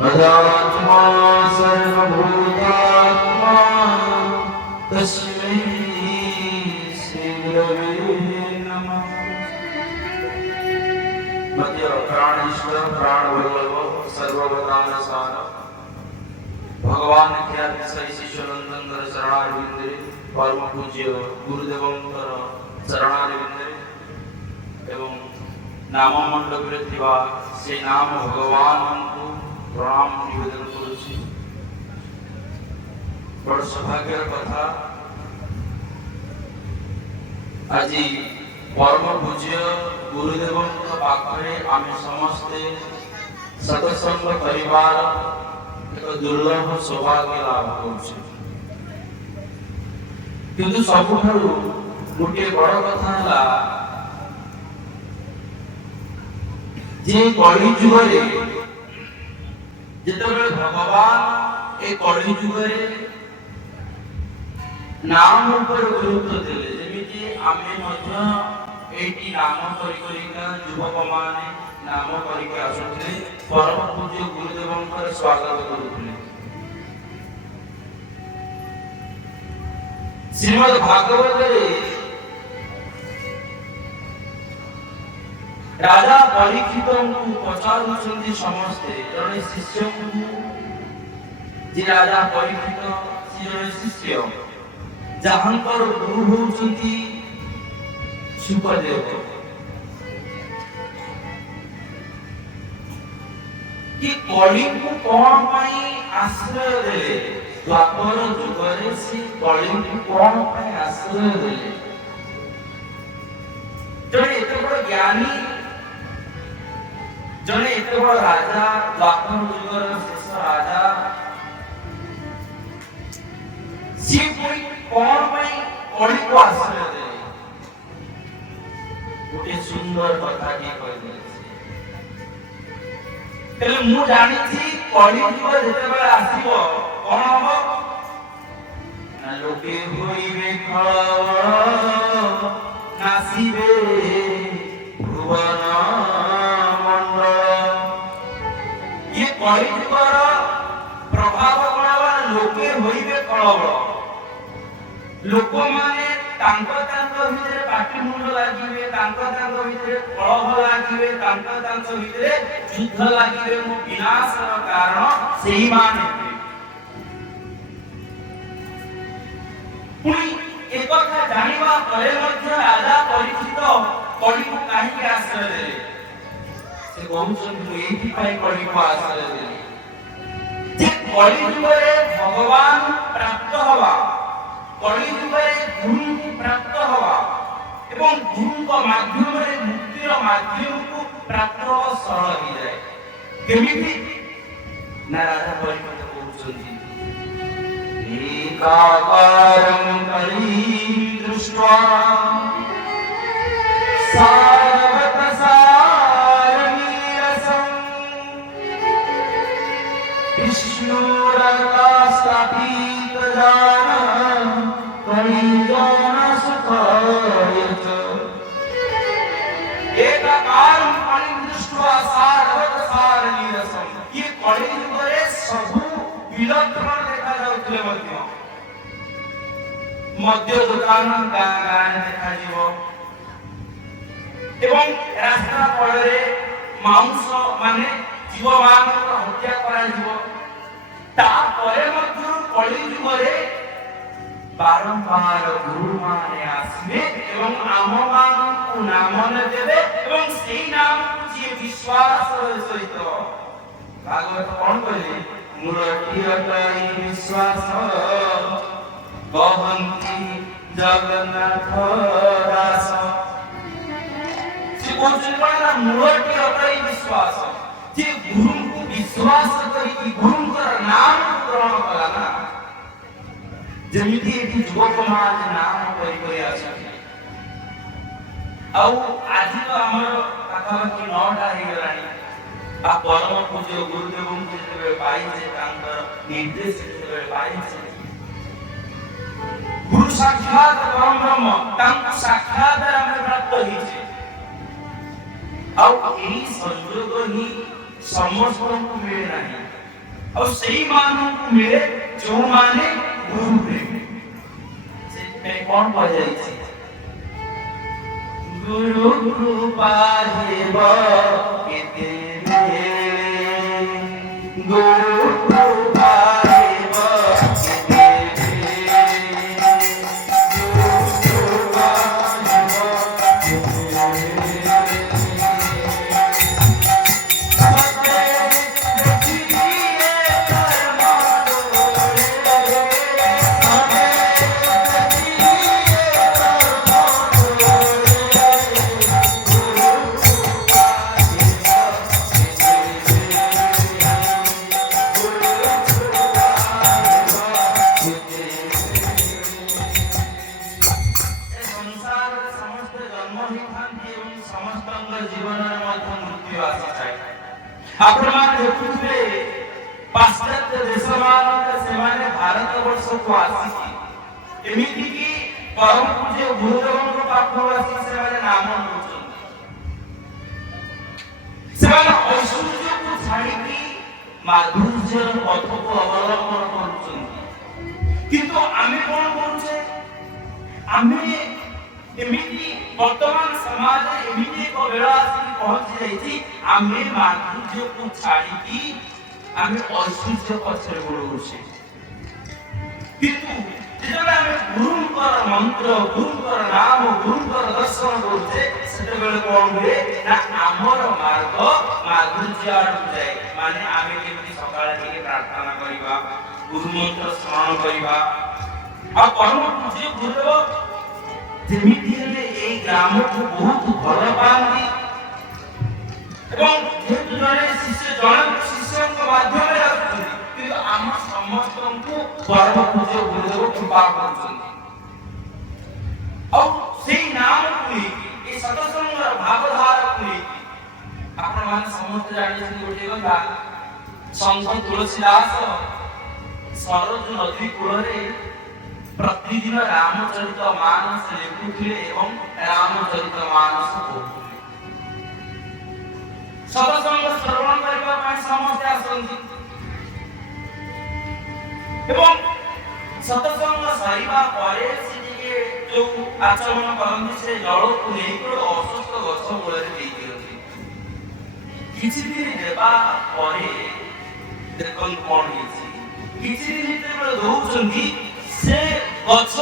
अदात्मा सर्वभूतात्मा तस्मै श्री गुरवे नमः। मध्य प्राणेश्वर प्राणवल्लभ सर्ववदानसार भगवान के अतिशय शिष्यनंदन शरणारविंदे परम पूज्य गुरुदेवंकर शरणारविंदे एवं नाम मंडपे थिबा से नाम भगवान को प्रणाम निवेदन करुछि। बड़ सौभाग्यर कथा आज परम पूज्य गुरुदेवंक पाखरे आमे समस्ते सत्संग परिवार एक दुर्लभ सौभाग्य लाभ करुछि। किंतु सबुठारु गोटे बड़ कथा हला जे कलि जुगरे जेतबेले भगवान ए कलि जुगरे नाम पर गुरुत्व देले जेमिति आमे मध्य एटी नाम करिका युवक माने नाम करिका आसुथिले परम पूज्य गुरुदेवंकर स्वागत करुथिले। श्रीमद् भागवत रे राजा परीक्षित को पचारुछंती समस्ते जने शिष्य को जे राजा परीक्षित से जने शिष्य जहांकर गुरु होचंती सुखदेव कि कलि को कोन पई आश्रय देले द्वापर जुगरे से कलि को कोन पई आश्रय देले जने एते बड़ ज्ञानी जने एते बड़ राजा द्वापर जुगर शेष राजा सी कोई कोन पई कलि को आश्रय देले गोटे सुंदर कथा के कहले तेले मु जानि छी कलि जुग जेते बेला आसीबो कोन हबो ना लोके होइबे खळबळ नासिबे भुवन ये कलि जुगर प्रभाव कोनवा लोके होइबे कळबळ लोक माने तांको भितरे पाटी मुंड लागिबे तांको भितरे कलह लागिबे तांको भितरे युद्ध लागिबे मो विनाश कारण सेही माने पुनी एक कथा जानिबा परे मध्य राजा परीक्षित कलि को काहे के आश्रय देले से कहउछन मु एही पाई कलि को आश्रय देले जे कलि जुगरे भगवान प्राप्त हवा कलि जुगरे गुरु प्राप्त हवा एवं गुरु को माध्यम रे मुक्तिर माध्यम को प्राप्त सरल हो जाए केमिति ना राजा परीक्षित कहउछन एकाकारं कलि दृष्ट्वा सारवतसारमीरसं विष्णुरकास्तापीतजान कलिजानसुखायच एकाकारं कलि दृष्ट्वा सारवतसारमीरसं ये कलि जुगरे सबु विलक्षण देखा जाउतले मध्य दुकान गान देखा जीवो एवं रास्ता पड़े मांस माने जीव मान हत्या करा जीवो ता परे मध्य कलि जुगरे बारंबार गुरु माने आसीबे एवं आम मान को नाम देबे एवं सेही नाम जे विश्वास सहित भागवत कोन कहले मुरटियटाई विश्वास कहन्ति जगन्नाथ दास से कोचुना मुरटियटाई विश्वास जे गुरु को विश्वास करी गुरु का नाम ग्रहण कला ना जेमिति एठी युवक मान नाम करी आछथि आउ आज तो हमर कथा कि 9टा हे गलानी आ परम पूज्य गुरुदेव के पाई जे तांकर निर्देश के पाई जे गुरु साक्षात परम ब्रह्म तांक साक्षात हमें प्राप्त होई छे आउ एही संयोग ही समस्त को मिले नहीं ଆଉ ସେଇମାନଙ୍କୁ ମିଳେ ଯୋଉମାନେ ଗୁରୁ ପ୍ରେମୀ। ସେଥିପାଇଁ କଣ କୁହାଯାଇଛି, ଗୁରୁ କୃପା ହେବ କେତେ ବେଳେ, ଗୁରୁ କୃପା ହେବ କେତେ ବେଳେ, ଗୁରୁ କୃପା ହେବ କେତେ ବେଳେ। ସତେ ଦେଖିଲେ ଧର୍ମ ଦୋଳେ, ସତେ ଦେଖିଲେ ଧର୍ମ ଦୋଳେ, ଗୁରୁ କୃପା ହେବ କେତେ ବେଳେ, ଗୁରୁ କୃପା ହେବ କେତେ ବେଳେ। ଏ ସଂସାରରେ ସମସ୍ତେ ଜନ୍ମ ହେଇଥାନ୍ତି ଏବଂ ସମସ୍ତଙ୍କ ଜୀବନରେ ମଧ୍ୟ ମୃତ୍ୟୁ ଆସିଥାଏ। ଆପଣମାନେ ଦେଖୁଥିବେ ପାଶ୍ଚାତ୍ୟ ଦେଶମାନଙ୍କରେ ସେମାନେ ଭାରତ ବର୍ଷକୁ ଆସିକି ଏମିତିକି ପରମ ପୂଜ୍ୟ ଗୁରୁଦେବଙ୍କ ପାଖକୁ ଆସି ସେମାନେ ନାମ ନେଉଛନ୍ତି। ସେମାନେ ଐଶ୍ୱର୍ଯ୍ୟକୁ ଛାଡ଼ିକି ମାଧୁର୍ଯ୍ୟର ପଥକୁ ଅବଲମ୍ବନ କରୁଛନ୍ତି। କିନ୍ତୁ ଆମେ କଣ କରୁଛେ, ଆମେ ଏମିତି ବର୍ତ୍ତମାନ ସମାଜରେ ଏମିତି ଏକ ବେଳ ଆସିକି ପହଞ୍ଚି ଯାଇଛି, ଆମେ ମାଧୁର୍ଯ୍ୟକୁ ଛାଡ଼ିକି ଆମେ ଐଶ୍ୱର୍ଯ୍ୟ ପଛରେ ଗୋଡ଼ଉଛେ। କିନ୍ତୁ ଯେତେବେଳେ ଆମେ ଗୁରୁଙ୍କର ମନ୍ତ୍ର, ଗୁରୁଙ୍କର ନାମ, ଗୁରୁଙ୍କର ଦର୍ଶନ କରୁଛେ, ସେତେବେଳେ କଣ ହୁଏ ନା ଆମର ମାର୍ଗ ମାଧୁର୍ଯ୍ୟ ଆଡ଼କୁ ଯାଏ। ମାନେ ଆମେ କେମିତି ସକାଳେ ଟିକେ ପ୍ରାର୍ଥନା କରିବା, ଗୁରୁ ମନ୍ତ୍ର ସ୍ମରଣ କରିବା, ଆଉ ପରମ ପୂଜ୍ୟ ଗୁରୁଦେବ ଯେମିତି ହେଲେ ଏଇ ଗ୍ରାମକୁ ବହୁତ ଭଲ ପାଆନ୍ତି ଏବଂ ଯେହେତୁ ଜଣେ ଶିଷ୍ୟଙ୍କ ମାଧ୍ୟମରେ ଆସୁଛନ୍ତି, କିନ୍ତୁ ଆମ ସମସ୍ତଙ୍କୁ ପରମ ପୂଜ୍ୟ ଗୁରୁଦେବ କୃପା କରୁଛନ୍ତି। ଆଉ ସେଇ ନାମକୁ ନେଇକି, ଏଇ ସତ୍ସଙ୍ଗର ଭାବଧାରାକୁ ନେଇକି ଆପଣମାନେ ସମସ୍ତେ ଜାଣିଛନ୍ତି ଗୋଟିଏ କଥା, ସନ୍ଥ ତୁଳସୀ ଦାସ ସରୋଜ ନଦୀ କୂଳରେ ପ୍ରତିଦିନ ରାମଚରିତ ମାନସ ଲେଖୁଥିଲେ ଏବଂ ରାମଚରିତ ମାନସ କହୁଥିଲେ। ସତ୍ସଙ୍ଗ ଶ୍ରବଣ କରିବା ପାଇଁ ସମସ୍ତେ ଆସନ୍ତି ଏବଂ ସତ୍ସଙ୍ଗ ସରିବା ପରେ ସେ ଟିକେ ଯୋଉ ଆଚରଣ କରନ୍ତି, ସେ ଜଳକୁ ନେଇକି ଗୋଟେ ଅସୁସ୍ଥ ଗଛ ମୂଳରେ ଦେଇ ଦିଅନ୍ତି। କିଛି ଦିନ ଦେବା ପରେ ଦେଖନ୍ତୁ କଣ ହେଇଛି, କିଛି ଦିନ ଯେତେବେଳେ ଦଉଛନ୍ତି, ସେ ଗଛ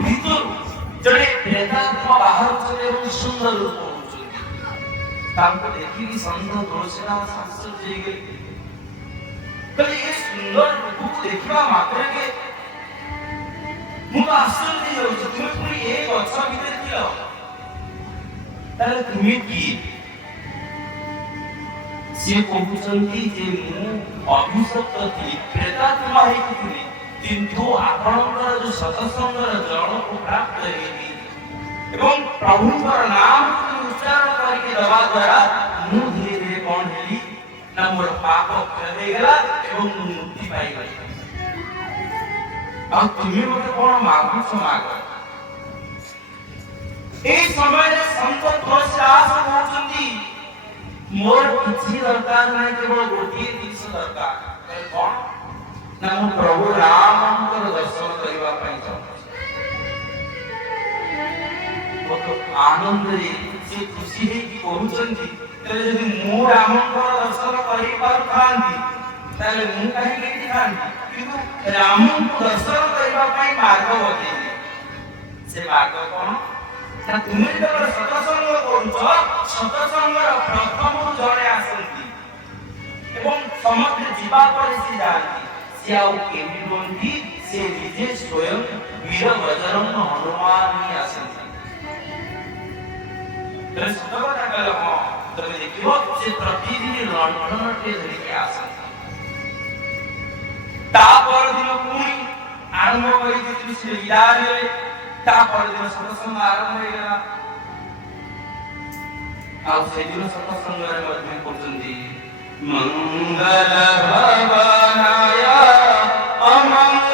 ଭିତରୁ ଜଣେ ପ୍ରେତାତ୍ମା ବାହାରୁଛନ୍ତି ଏବଂ ସୁନ୍ଦର ରୂପ ହଉଛନ୍ତି। ତାଙ୍କୁ ଦେଖିକି ସନ୍ଥ ତୁଳସୀଦାସ ଆଶ୍ଚର୍ଯ୍ୟ ହେଇଗଲେ। କହିଲେ ଏ ସୁନ୍ଦର ରୂପକୁ ଦେଖିବା ମାତ୍ରକେ ମୁଁ ତ ଆଶ୍ଚର୍ଯ୍ୟ ହେଇଯାଉଛି, ତୁମେ ପୁଣି ଏ ଗଛ ଭିତରେ ଥିଲ, ତାହେଲେ ତୁମେ କିଏ? ସିଏ କହୁଛନ୍ତି ଯେ ମୁଁ ଅଭିଶପ୍ତ ଥିଲି, ପ୍ରେତାତ୍ମା ହେଇକି ଥିଲି, କିନ୍ତୁ ଆପଣଙ୍କର ଯୋଉ ସତ୍ସଙ୍ଗର ଜଳକୁ ପ୍ରାପ୍ତ ହେଇନି ଏବଂ ପ୍ରଭୁଙ୍କର ନାମକୁ ଉଚ୍ଚାରଣ କରିକି ଦେବା ଦ୍ୱାରା ମୁଁ ଧୀରେ ଧୀରେ କଣ ହେଲି ନା ମୋର ପାପ କ୍ଷୟ ହେଇଗଲା ଏବଂ ମୁଁ ମୁକ୍ତି ପାଇଗଲି। ଆଉ ତୁମେ ମୋତେ କଣ ମାଗୁଛ ମାଗ। এই ସମୟରେ ସନ୍ଥ ତୁଳସୀ ଦାସ କହୁଛନ୍ତି ମୋର କିଛି ଦରକାର ନାହିଁ, କେବଳ ଗୋଟିଏ ଜିନିଷ ଦରକାର। କଣ ନା ମୁଁ ପ୍ରଭୁ ରାମଙ୍କର ଦର୍ଶନ କରିବା ପାଇଁ ଚାହୁଁଛି। ବହୁତ ଆନନ୍ଦରେ ସେ ଖୁସି ହେଇକି କହୁଛନ୍ତି, ଯଦି ମୁଁ ରାମଙ୍କର ଦର୍ଶନ କରିପାରୁଥାନ୍ତି ତାହେଲେ ମୁଁ କାହିଁକି ଏଠି ଥାନ୍ତି, କିନ୍ତୁ ରାମଙ୍କୁ ଦର୍ଶନ କରିବା ପାଇଁ ମାର୍ଗ ବତେଇଲେ। ସେ ମାର୍ଗ କଣ ନା ତୁମେ ଯେତେବେଳେ ସତ୍ସଙ୍ଗ କରୁଛ, ସତ୍ସଙ୍ଗର ପ୍ରଥମରୁ ଜଣେ ଆସନ୍ତି ଏବଂ ସମସ୍ତେ ଯିବା ପରେ ସେ ଯାଆନ୍ତି। ସେ ଆଉ କେମିତି ରୁହନ୍ତି, ସେ ନିଜେ ସ୍ୱୟଂ ବୀର ବଜରଙ୍ଗ ହନୁମାନ ହିଁ ଆସନ୍ତି। ତେଣୁ ସତ କଥା କହିଲେ ହଁ, ତମେ ଦେଖିବ ସେ ପ୍ରତିଦିନ ଲଣ୍ଠନଟେ ଧରିକି ଆସନ୍ତି। ତା ପରଦିନ ପୁଣି ଆରମ୍ଭ କରିକି ସେ ବିଦାୟରେ ତା ପରଦିନ ସତ୍ସଙ୍ଗ ଆରମ୍ଭ ହେଇଗଲା। ଆଉ ସେଦିନ ସତ୍ସଙ୍ଗରେ ମଧ୍ୟ କରୁଛନ୍ତି ମଙ୍ଗଳ ଭବନାୟ ଅମଙ୍ଗଳ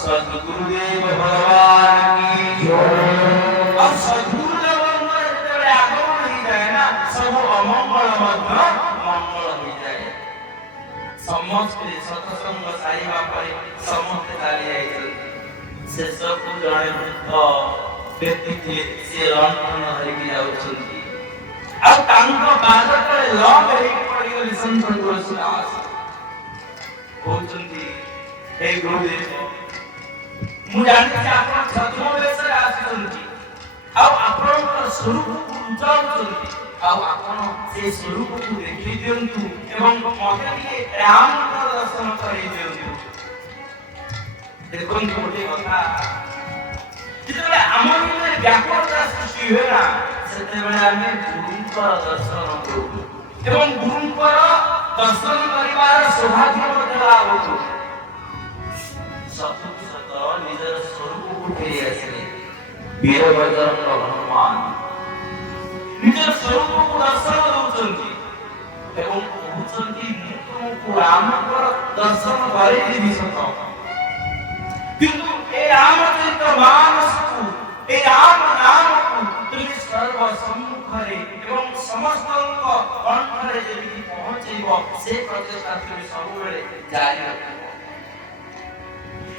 सद्गुरुदेव भगवान की जय। और सद्गुरुदेव जेतबेले आगमन हो जाए ना सब अमंगल मध्य मंगल हो जाए। समस्त सत्संग सारिबा परे समस्त चली जाइछन। से सब जणे व्यक्ति थे से लंडन हरिकी जाउछन्ती। आ तांको बादक लॉग हेई पड़ी गली संत तुलसीदास होचन्ती हे गुरुदेव मु जानते आपण छद्मवेश रे आछन्ती आ आपनकर स्वरूप को उजाउछन्ती आ आपण से स्वरूप को देखि दियंतु एवं मते के राम को दर्शन करि दियंतु। देखो गोटे कथा जेतबे हमर में व्याकुलता सृष्टि होय ना सेतेबेले आमे गुरुंकर दर्शन करू एवं गुरुंकर दर्शन करिवार सौभाग्य मते लाभ करू। सत निजर स्वरूप को फेरी आसले वीरभद्र हनुमान निजर स्वरूप को दर्शन दउछन्ती एवं कहउछन्ती मुतु रामकर दर्शन करे दिबि सत किंतु ए रामचरित्र मानस को ए राम नाम को तुम सर्व सम्मुख रे एवं समस्त कंठ रे जदि पहुंचेबो से प्रचेष्टा तुम सब बेले जारी रखो।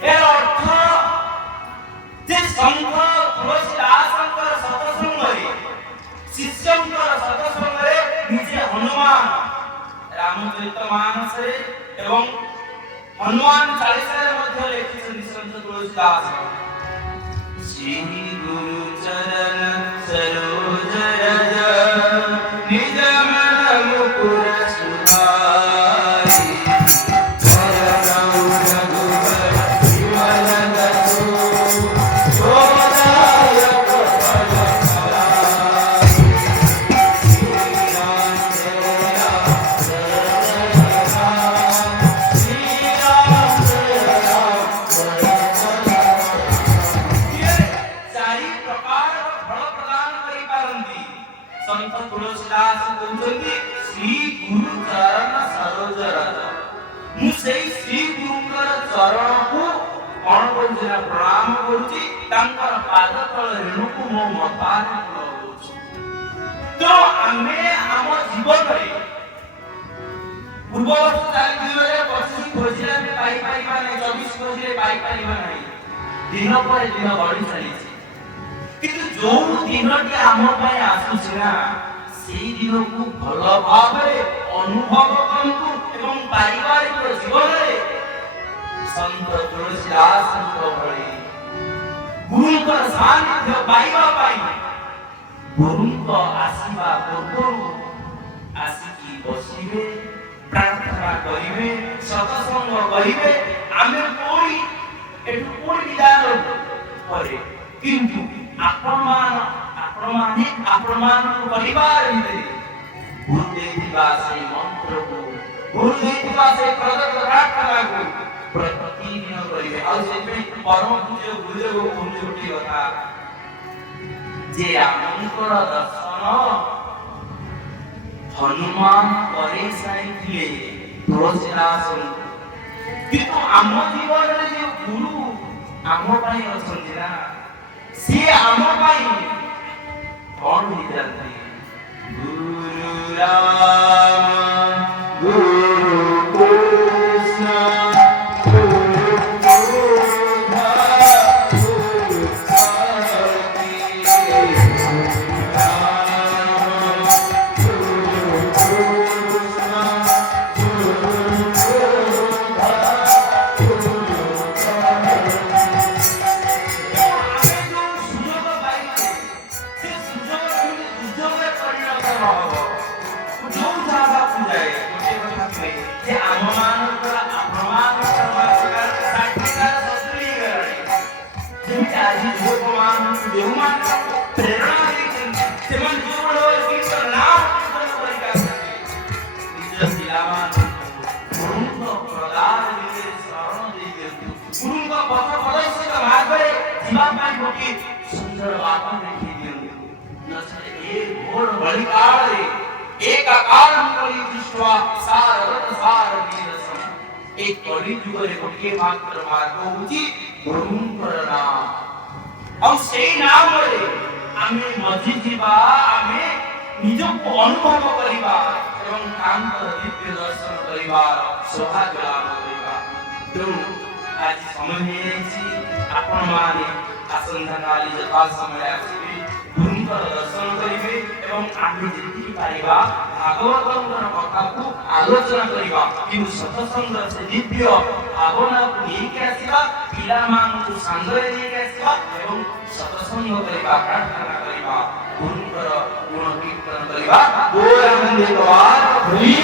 ए अर्थ जे संघ तुलसीदासंकर सत्संग रे शिष्यंकर सत्संग रे निजे हनुमान रामचरित्र मानस रे एवं हनुमान चालीसा रे मध्ये लिखिछन संत तुलसीदास श्री गुरु चरण सरोज रज निज मन मुकुर सुधारी वरनौ रघुबर विमल दसो गोदायक फलचारी श्री राम जय राम श्री राम जय राम चारि प्रकार फल प्रदान करि पारंती। संत तुलसीदास कहउछन्ती श्री गुरु चरण सरोज रज मु सेई श्री गुरुकर चरण को कोन करूछि ना प्रणाम करूछि तांकर पाद तल रेणु को मो मतारे लगउछि। तो आमे हम जीवन रे पूर्ववर्ष 2025 खोजिले में पाई माने 24 खोजिले पाई नाही दिन पर दिन बढ़ी चली किंतु जो दिनटी आम पाए आसुछि ना सेई दिन को भल भाबरे अनुभव करंतु एवं पारिवारिक जीवन रे संत तुलसीदास भଳି गुरुंकर सानिध्य पाइबा पाई गुरुंक आसीबा पूर्वरु आसीकी बसिबे प्रार्थना करिवे सत्संग करिवे आमे कोई एठु कोई विदान करे किंतु आपण परिवार भितर गुरु देथिबा से मंत्र को गुरु देथिबा से प्रदत्त प्रार्थना को प्रतिदिन करिवे आ से परम पूज्य गुरुदेव को गोटे कथा जे आमंकर दर्शन हनुमान करे साइथिले तुलसीदास किंतु आम जीवन रे जे गुरु आम पई अछंती ना से आम पाई कौन ही जानते गुरु राम गुरु कृष्ण गुरु बुद्ध गुरु सारथी गुरु राम गुरु कृष्ण गुरु बुद्ध गुरु सारथी। सुंदर बात देखी दियो नचले एक घोर बलिकाल रे एक आकार कली दृष्टवा सार रत सार वीरसम एक कली जुग रे गोटे मात्र मार्ग होची ଗୁରୁଙ୍କର ନାମ ଆଉ ସେଇ ନାମରେ ଆମେ ମଜିଯିବା, ଆମେ ନିଜକୁ ଅନୁଭବ କରିବା ଏବଂ ତାଙ୍କର ଦିବ୍ୟ ଦର୍ଶନ କରିବା, ସୌଭାଗ୍ୟ ଲାଭ କରିବା। ତେଣୁ ଆଜି ସମୟ ହେଇଯାଇଛି, ଆପଣମାନେ ଆସନ୍ତାକାଲି ଯଥା ସମୟରେ ଆସିବେ, ଗୁରୁଙ୍କର ଦର୍ଶନ କରିବେ ଏବଂ ଆମେ ଯେତିକି ପାରିବା ଭାଗବତଙ୍କର କଥାକୁ ଆଲୋଚନା କରିବା, କିନ୍ତୁ ସତ୍ସଙ୍ଗର ସେ ଦିବ୍ୟ ଭାବନାକୁ ନେଇକି ଆସିବା, ପିଲାମାନଙ୍କୁ ସାଙ୍ଗରେ ନେଇକି ଆସିବା ଏବଂ ସତ୍ସଙ୍ଗ କରିବା, ପ୍ରାର୍ଥନା କରିବା, ଗୁରୁଙ୍କର ଗୁଣ କୀର୍ତ୍ତନ କରିବା। ହରି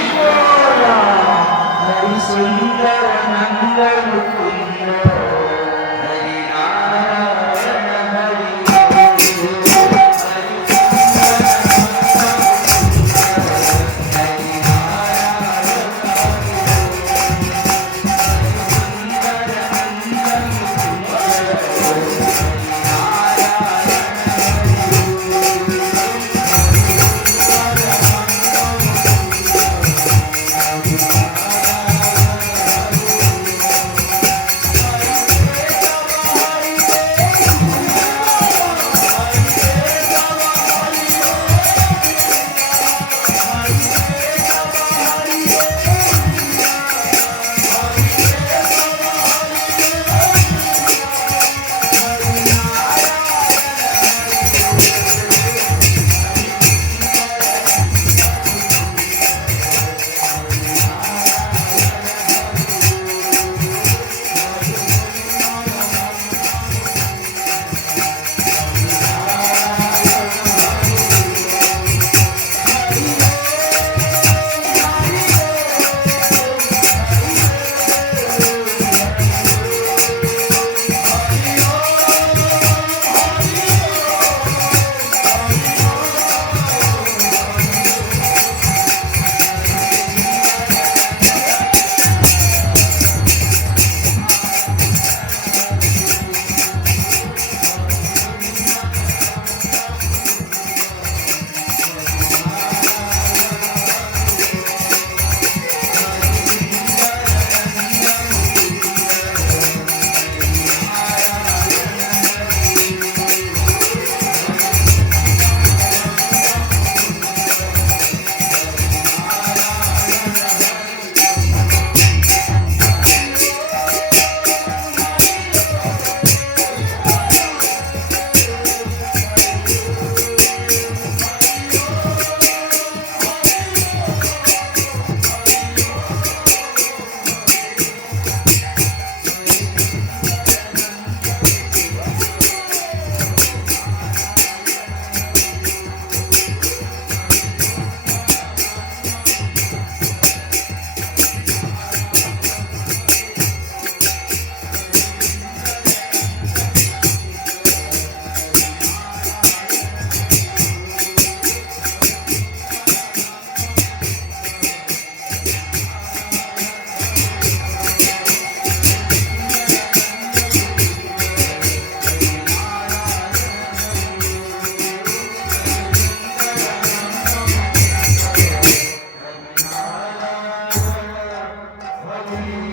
ସୁନ୍ଦର ନନ୍ଦ ମୁକୁନ୍ଦ ହରି ନାରାୟଣ ହରି Hare